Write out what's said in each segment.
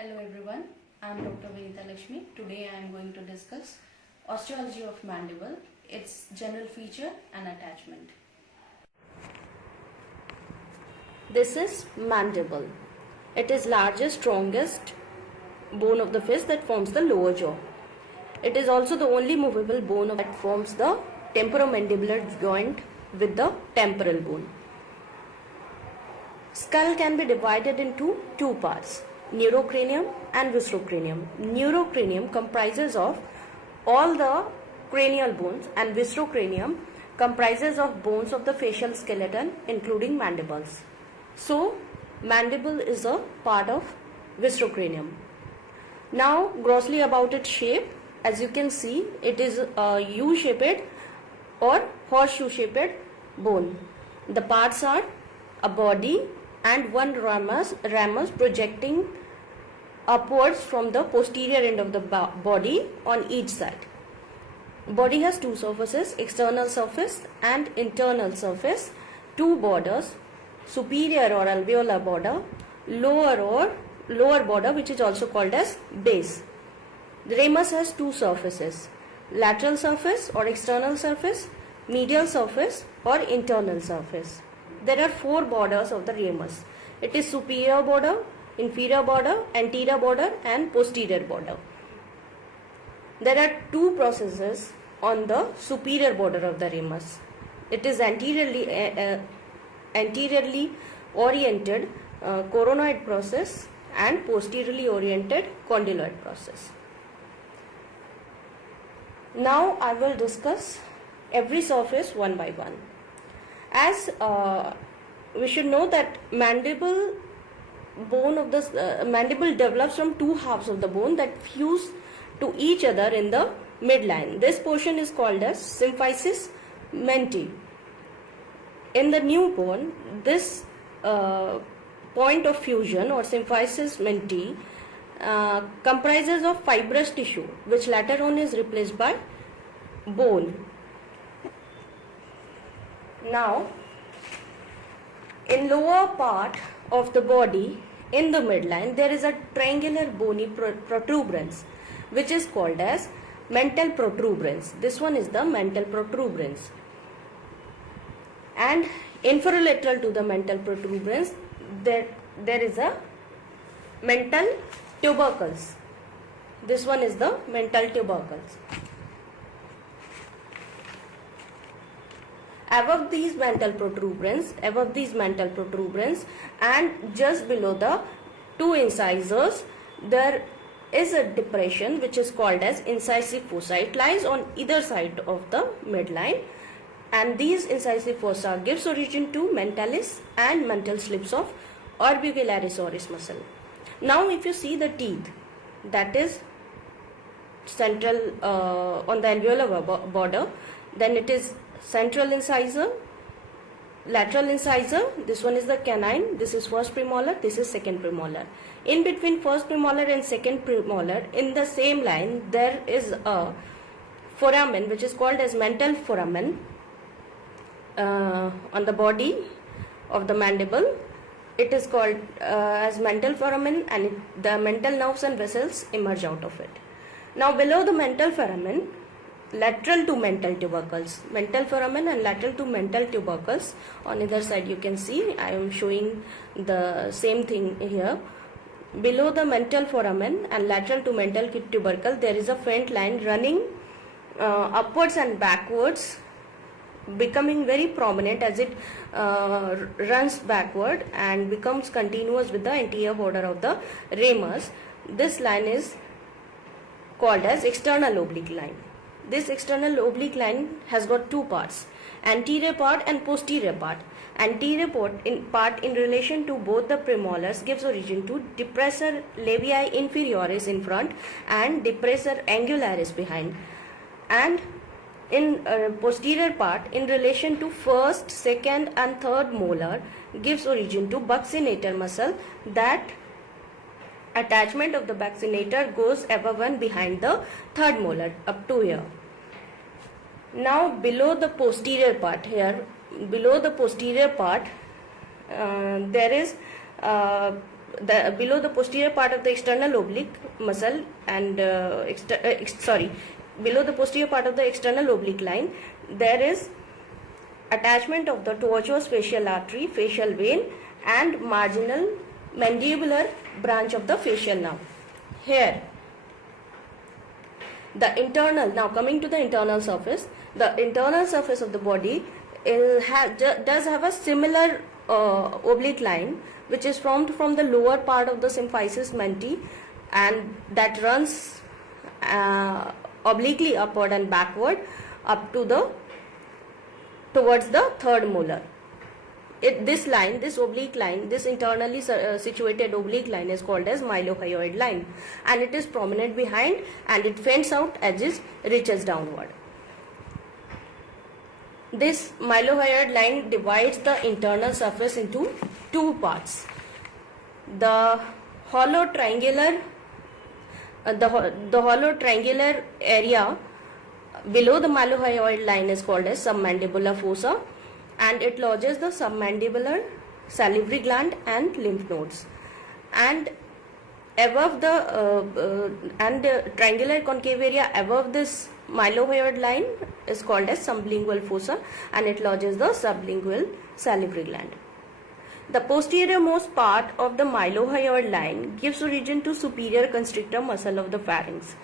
Hello everyone, I am Dr. Vinita Lakshmi. Today I am going to discuss osteology of mandible, its general feature and attachment. This is mandible. It is largest, strongest bone of the fist that forms the lower jaw. It is also the only movable bone that forms the temporomandibular joint with the temporal bone. Skull can be divided into two parts, neurocranium and viscerocranium. Neurocranium comprises of all the cranial bones and viscerocranium comprises of bones of the facial skeleton including mandibles. So, mandible is a part of viscerocranium. Now, grossly about its shape, as you can see, it is a U-shaped or horseshoe-shaped bone. The parts are a body and one ramus projecting upwards from the posterior end of the body on each side. Body has two surfaces, external surface and internal surface, two borders, superior or alveolar border, lower border which is also called as base. The ramus has two surfaces, lateral surface or external surface, medial surface or internal surface. There are four borders of the ramus. It is superior border, inferior border, anterior border and posterior border. There are two processes on the superior border of the ramus. It is anteriorly oriented coronoid process and posteriorly oriented condyloid process. Now I will discuss every surface one by one. As we should know that mandible bone of the mandible develops from two halves of the bone that fuse to each other in the midline. This portion is called as symphysis menti. In the new bone, this point of fusion or symphysis menti comprises of fibrous tissue, which later on is replaced by bone. Now, in lower part of the body, in the midline, there is a triangular bony protuberance, which is called as mental protuberance. This one is the mental protuberance. And inferolateral to the mental protuberance, there is a mental tubercles. This one is the mental tubercles. Above these mental protuberance and just below the two incisors, there is a depression which is called as incisive fossa. It lies on either side of the midline, and these incisive fossa gives origin to mentalis and mental slips of orbicularis oris muscle. Now if you see the teeth, that is central on the alveolar border, then it is central incisor, lateral incisor, this one is the canine, this is first premolar, this is second premolar. In between first premolar and second premolar, in the same line, there is a foramen which is called as mental foramen on the body of the mandible. It is called as mental foramen, and the mental nerves and vessels emerge out of it. Now below the mental foramen, lateral to mental tubercles, mental foramen and lateral to mental tubercles. On either side you can see, I am showing the same thing here. Below the mental foramen and lateral to mental tubercle, there is a faint line running upwards and backwards, becoming very prominent as it runs backward and becomes continuous with the anterior border of the ramus. This line is called as external oblique line. This external oblique line has got two parts, anterior part and posterior part. Anterior part in relation to both the premolars gives origin to depressor labii inferioris in front and depressor angularis behind. And in posterior part in relation to first, second and third molar gives origin to buccinator muscle. That attachment of the buccinator goes above and behind the third molar up to here. Now below the posterior part here, there is below the posterior part of the external oblique muscle and below the posterior part of the external oblique line, there is attachment of the tortuous facial artery, facial vein, and marginal mandibular branch of the facial nerve. Here, now coming to the internal surface, the internal surface of the body does have a similar oblique line which is formed from the lower part of the symphysis menti, and that runs obliquely upward and backward up to towards the third molar. This oblique line, this internally situated oblique line is called as mylohyoid line, and it is prominent behind and it fends out as it reaches downward. This mylohyoid line divides the internal surface into two parts. The hollow triangular area below the mylohyoid line is called as submandibular fossa, and it lodges the submandibular salivary gland and lymph nodes. And above the triangular concave area above this mylohyoid line is called as sublingual fossa, and it lodges the sublingual salivary gland. The posterior-most part of the mylohyoid line gives origin to superior constrictor muscle of the pharynx,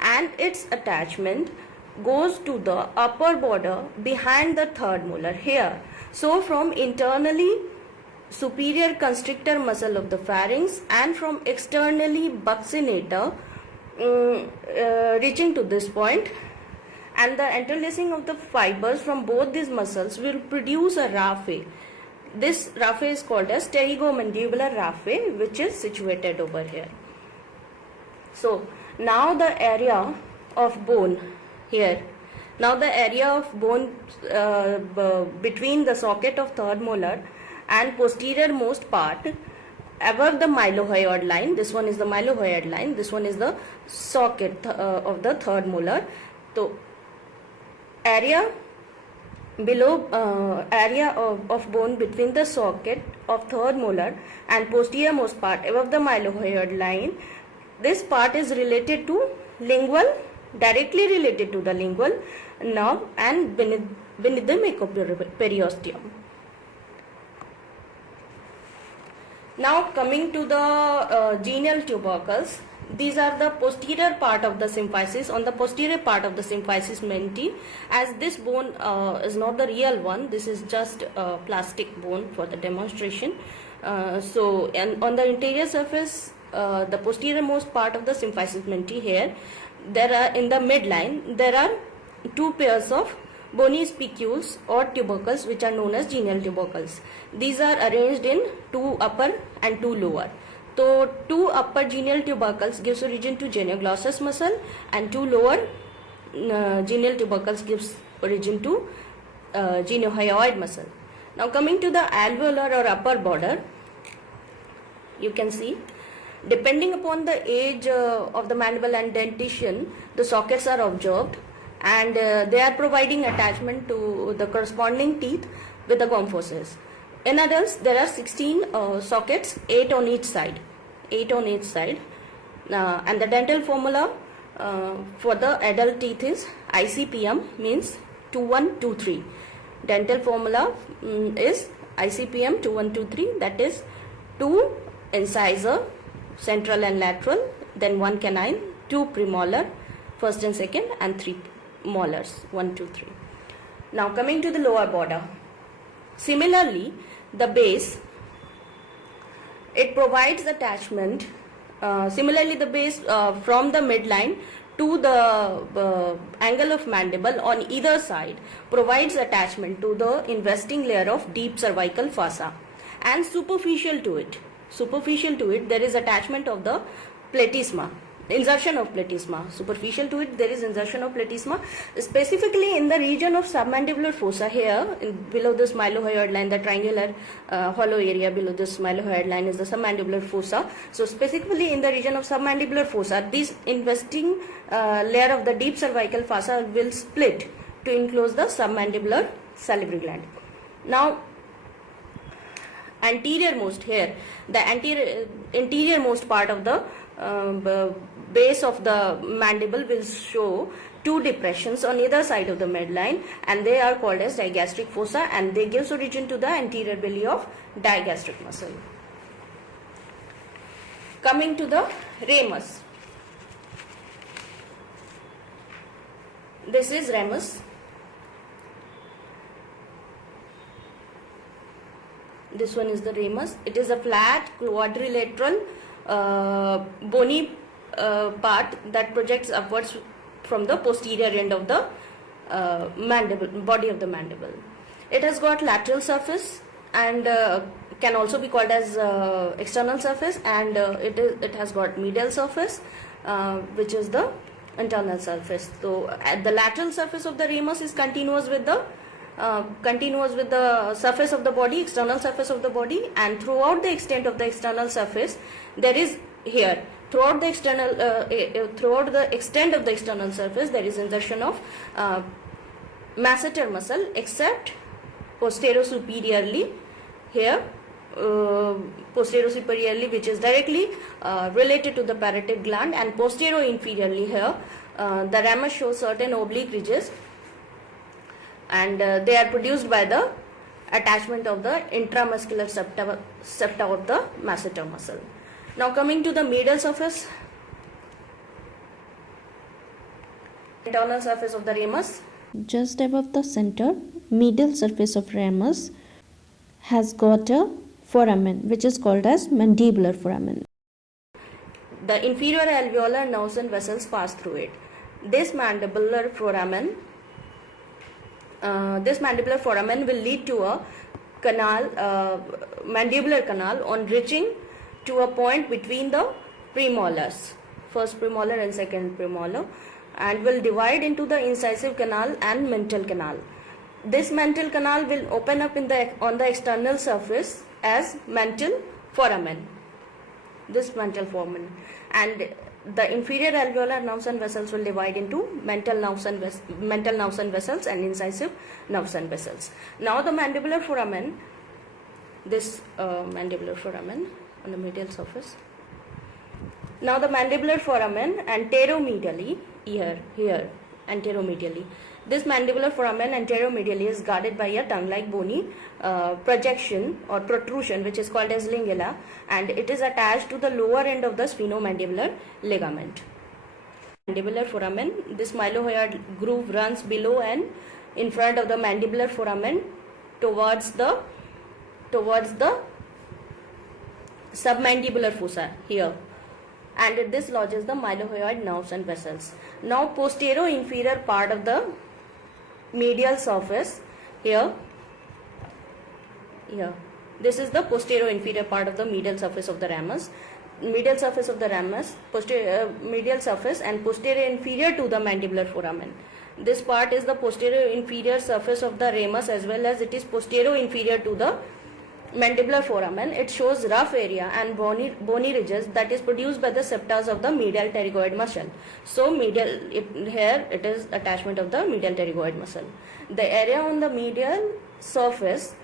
and its attachment goes to the upper border behind the third molar here. So from internally superior constrictor muscle of the pharynx and from externally buccinator reaching to this point, and the interlacing of the fibers from both these muscles will produce a raphe. This raphe is called as pterygomandibular raphe, which is situated over here. So now the area of bone here. Now the area of bone between the socket of third molar and posterior most part above the mylohyoid line. This one is the mylohyoid line. This one is the socket of the third molar. So area below area of bone between the socket of third molar and posterior most part above the mylohyoid line. This part is related to lingual, directly related to the lingual nerve and beneath the mecoperiostrum. Now coming to the genial tubercles, these are the posterior part of the symphysis, on the posterior part of the symphysis menti. As this bone is not the real one, this is just a plastic bone for the demonstration. And on the interior surface, the posterior most part of the symphysis menti here, there are in the midline, there are two pairs of bony spicules or tubercles which are known as genial tubercles. These are arranged in two upper and two lower. So two upper genial tubercles gives origin to genioglossus muscle, and two lower genial tubercles gives origin to geniohyoid muscle. Now coming to the alveolar or upper border, you can see depending upon the age of the mandible and dentition, the sockets are observed, and they are providing attachment to the corresponding teeth with the gum fosses. In adults, there are 16 sockets, 8 on each side. And the dental formula for the adult teeth is ICPM, means 2123. Dental formula is ICPM 2123, that is 2 incisor, central and lateral, then 1 canine, 2 premolar, first and second, and 3 molars, 1, 2, 3. Now coming to the lower border. Similarly, the base, it provides attachment. Similarly, the base from the midline to the angle of mandible on either side provides attachment to the investing layer of deep cervical fossa, and superficial to it there is attachment of the platysma, insertion of platysma. Superficial to it there is insertion of platysma, specifically in the region of submandibular fossa here below this mylohyoid line. The triangular hollow area below this mylohyoid line is the submandibular fossa. So specifically in the region of submandibular fossa, this investing layer of the deep cervical fossa will split to enclose the submandibular salivary gland. Now anterior most here, the interior most part of the base of the mandible will show two depressions on either side of the midline, and they are called as digastric fossa, and they gives origin to the anterior belly of digastric muscle. Coming to the ramus. This is ramus. This one is the ramus. It is a flat quadrilateral bony part that projects upwards from the posterior end of the mandible, body of the mandible. It has got lateral surface and can also be called as external surface, and it has got medial surface, which is the internal surface. So at the lateral surface of the ramus is continuous with the surface of the body, external surface of the body, and throughout the extent of the external surface there is here throughout the extent of the external surface there is insertion of masseter muscle, except posterior superiorly here, posterior superiorly, which is directly related to the parotid gland, and posterior inferiorly here the ramus shows certain oblique ridges, and they are produced by the attachment of the intramuscular septa of the masseter muscle. Now coming to the medial surface, internal surface of the ramus. Just above the center, medial surface of ramus has got a foramen which is called as mandibular foramen. The inferior alveolar nerves and vessels pass through it. This mandibular foramen will lead to a canal, mandibular canal, on reaching to a point between the premolars, first premolar and second premolar, and will divide into the incisive canal and mental canal. This mental canal will open up on the external surface as mental foramen. This mental foramen, and the inferior alveolar nerves and vessels will divide into mental nerves and vessels and incisive nerves and vessels. Now the mandibular foramen, this mandibular foramen on the medial surface. Now the mandibular foramen anteromedially, here anteromedially. This mandibular foramen anteromedially is guarded by a tongue-like bony projection or protrusion, which is called as lingula, and it is attached to the lower end of the sphenomandibular ligament. Mandibular foramen, this mylohyoid groove runs below and in front of the mandibular foramen towards the submandibular fossa here, and this lodges the mylohyoid nerves and vessels. Now posterior inferior part of the medial surface here, this is the posterior inferior part of the medial surface of the ramus. Medial surface of the ramus, medial surface and posterior inferior to the mandibular foramen. This part is the posterior inferior surface of the ramus, as well as it is posterior inferior to the mandibular foramen. It shows rough area and bony ridges that is produced by the septa of the medial pterygoid muscle. So here it is attachment of the medial pterygoid muscle. The area on the medial surface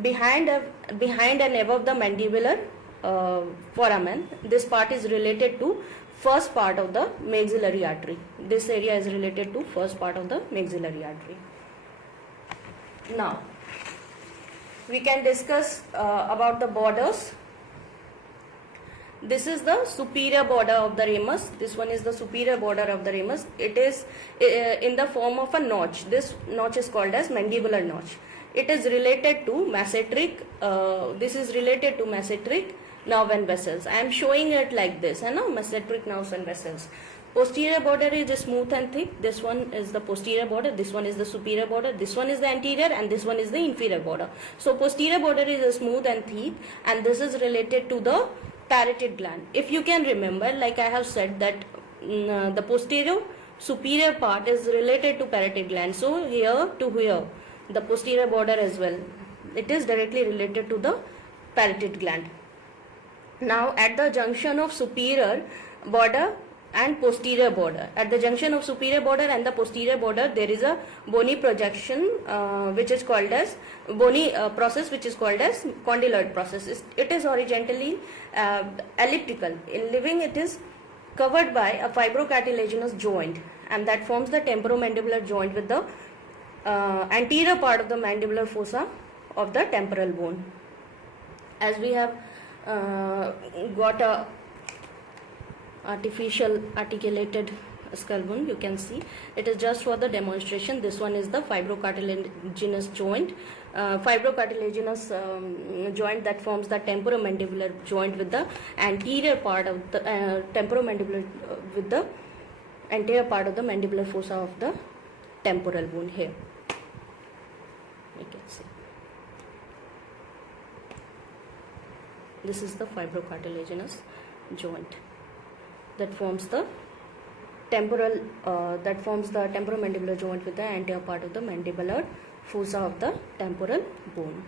behind and above the mandibular foramen, this part is related to first part of the maxillary artery. This area is related to first part of the maxillary artery. Now we can discuss about the borders. This is the superior border of the ramus. This one is the superior border of the ramus. It is in the form of a notch. This notch is called as mandibular notch. It is related to masseteric. This is related to masseteric nerve and vessels. I am showing it like this, masseteric nerves and vessels. Posterior border is smooth and thick. This one is the posterior border, this one is the superior border, this one is the anterior, and this one is the inferior border. So posterior border is smooth and thick, and this is related to the parotid gland. If you can remember, like I have said, that the posterior superior part is related to parotid gland. So here to here, the posterior border as well, it is directly related to the parotid gland. Now at the junction of superior border and posterior border. At the junction of superior border and the posterior border, there is a bony projection which is called as bony process, which is called as condyloid process. It is horizontally elliptical. In living, it is covered by a fibrocartilaginous joint, and that forms the temporomandibular joint with the anterior part of the mandibular fossa of the temporal bone. As we have got a artificial articulated skull bone, you can see it is just for the demonstration. This one is the fibrocartilaginous joint, joint that forms the temporomandibular joint with the anterior part of the temporomandibular with the anterior part of the mandibular fossa of the temporal bone. Here you can see this is the fibrocartilaginous joint that forms the temporomandibular joint with the anterior part of the mandibular fossa of the temporal bone.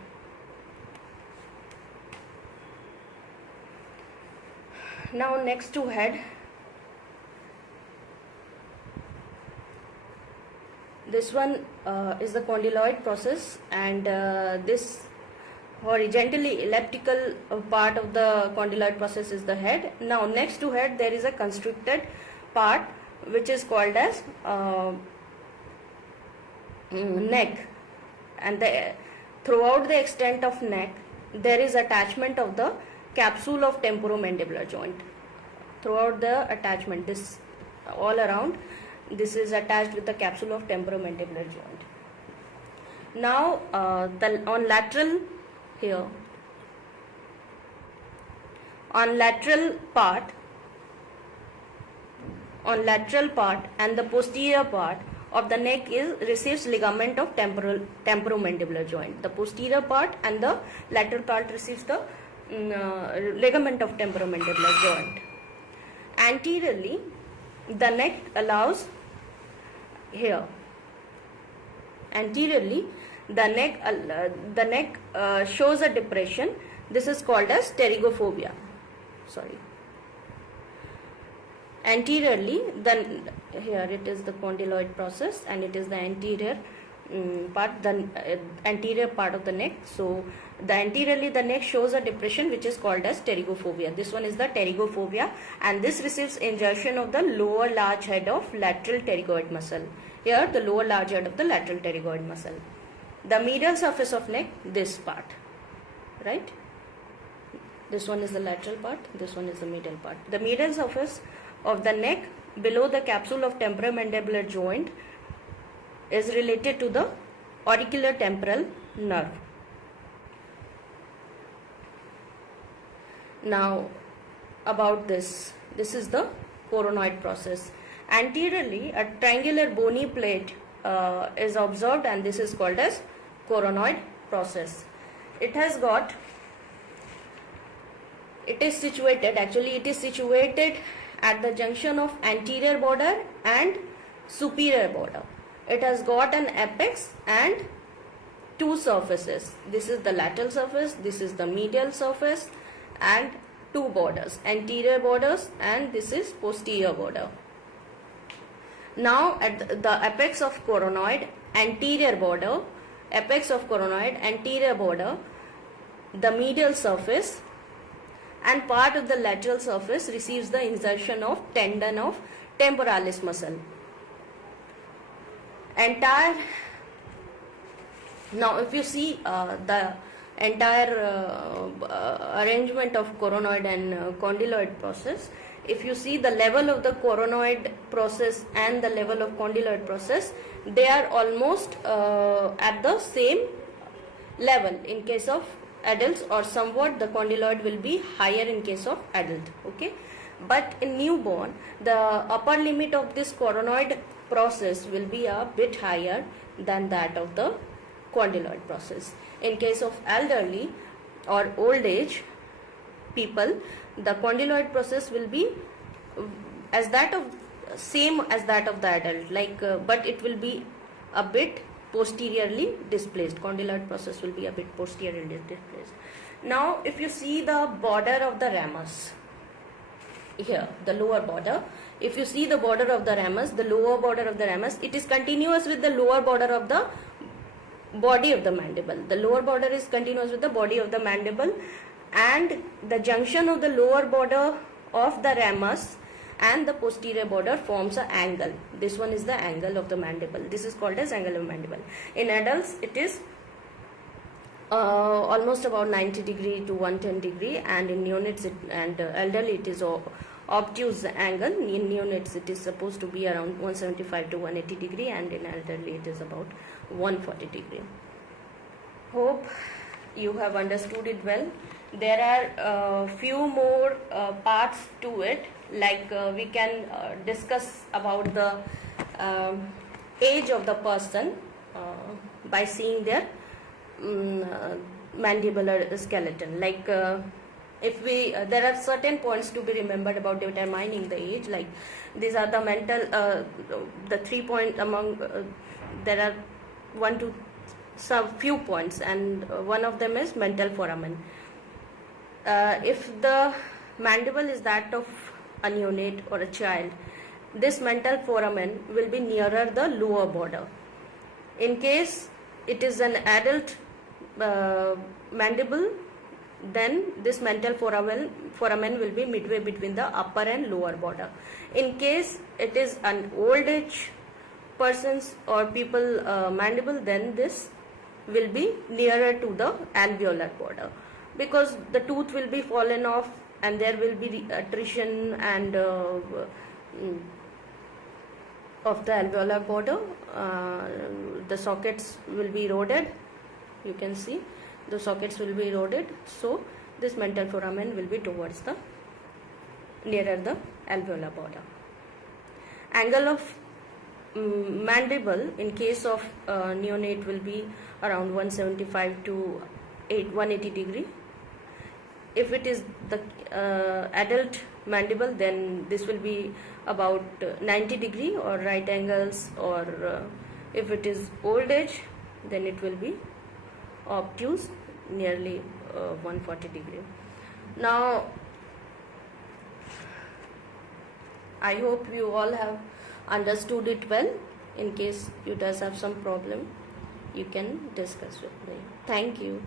Now next to head, this one is the condyloid process, and this horizontally elliptical part of the condyloid process is the head. Now next to head there is a constricted part which is called as neck, and throughout the extent of neck there is attachment of the capsule of temporomandibular joint. Throughout the attachment, this all around, this is attached with the capsule of temporomandibular joint. Now on lateral here, on lateral part and the posterior part of the neck receives ligament of temporomandibular joint. The posterior part and the lateral part receives the ligament of temporomandibular joint. Anteriorly, the neck allows here. Anteriorly, the neck shows a depression. This is called as pterygophobia. Anteriorly, then here it is the condyloid process, and it is the anterior part, the anterior part of the neck. So anteriorly the neck shows a depression which is called as pterygophobia. This one is the pterygophobia, and this receives insertion of the lower large head of lateral pterygoid muscle. Here the lower large head of the lateral pterygoid muscle. The medial surface of neck, this part, right? This one is the lateral part, this one is the medial part. The medial surface of the neck below the capsule of temporomandibular joint is related to the auricular temporal nerve. Now about this is the coronoid process. Anteriorly, a triangular bony plate is observed, and this is called as coronoid process. It is situated at the junction of anterior border and superior border. It has got an apex and two surfaces. This is the lateral surface, this is the medial surface, and two borders, anterior borders, and this is posterior border. Now at the apex of coronoid, anterior border, the medial surface and part of the lateral surface receives the insertion of tendon of temporalis muscle. Now if you see the entire arrangement of coronoid and condyloid process, if you see the level of the coronoid process and the level of condyloid process, they are almost at the same level in case of adults, or somewhat the condyloid will be higher in case of adult, okay. But in newborn, the upper limit of this coronoid process will be a bit higher than that of the condyloid process. In case of elderly or old age people, the condyloid process will be same as that of the adult, but it will be a bit posteriorly displaced. Condyloid process will be a bit posteriorly displaced. Now if you see the border of the ramus, here, the lower border. If you see the border of the ramus, the lower border of the ramus, it is continuous with the lower border of the body of the mandible. The lower border is continuous with the body of the mandible, and the junction of the lower border of the ramus and the posterior border forms an angle. This one is the angle of the mandible. This is called as angle of mandible. In adults, it is almost about 90 degree to 110 degree, and in neonates and elderly it is obtuse angle. In neonates it is supposed to be around 175 to 180 degree, and in elderly it is about 140 degree. Hope you have understood it well. There are few more parts to it, like we can discuss about the age of the person by seeing their mandibular skeleton. Like if we there are certain points to be remembered about determining the age, like these are the mental the 3 point among there are one to some few points, and one of them is mental foramen. If the mandible is that of a neonate or a child, this mental foramen will be nearer the lower border. In case it is an adult mandible, then this mental foramen will be midway between the upper and lower border. In case it is an old age person's or people mandible, then this will be nearer to the alveolar border, because the tooth will be fallen off and there will be attrition and of the alveolar border. The sockets will be eroded. You can see the sockets will be eroded, so this mental foramen will be towards the nearer the alveolar border. Angle of mandible in case of neonate will be around 175 to 180 degree. If it is the adult mandible, then this will be about 90 degree or right angles, or if it is old age, then it will be obtuse, nearly 140 degree. Now I hope you all have understood it well. In case you does have some problem, you can discuss with me. Thank you.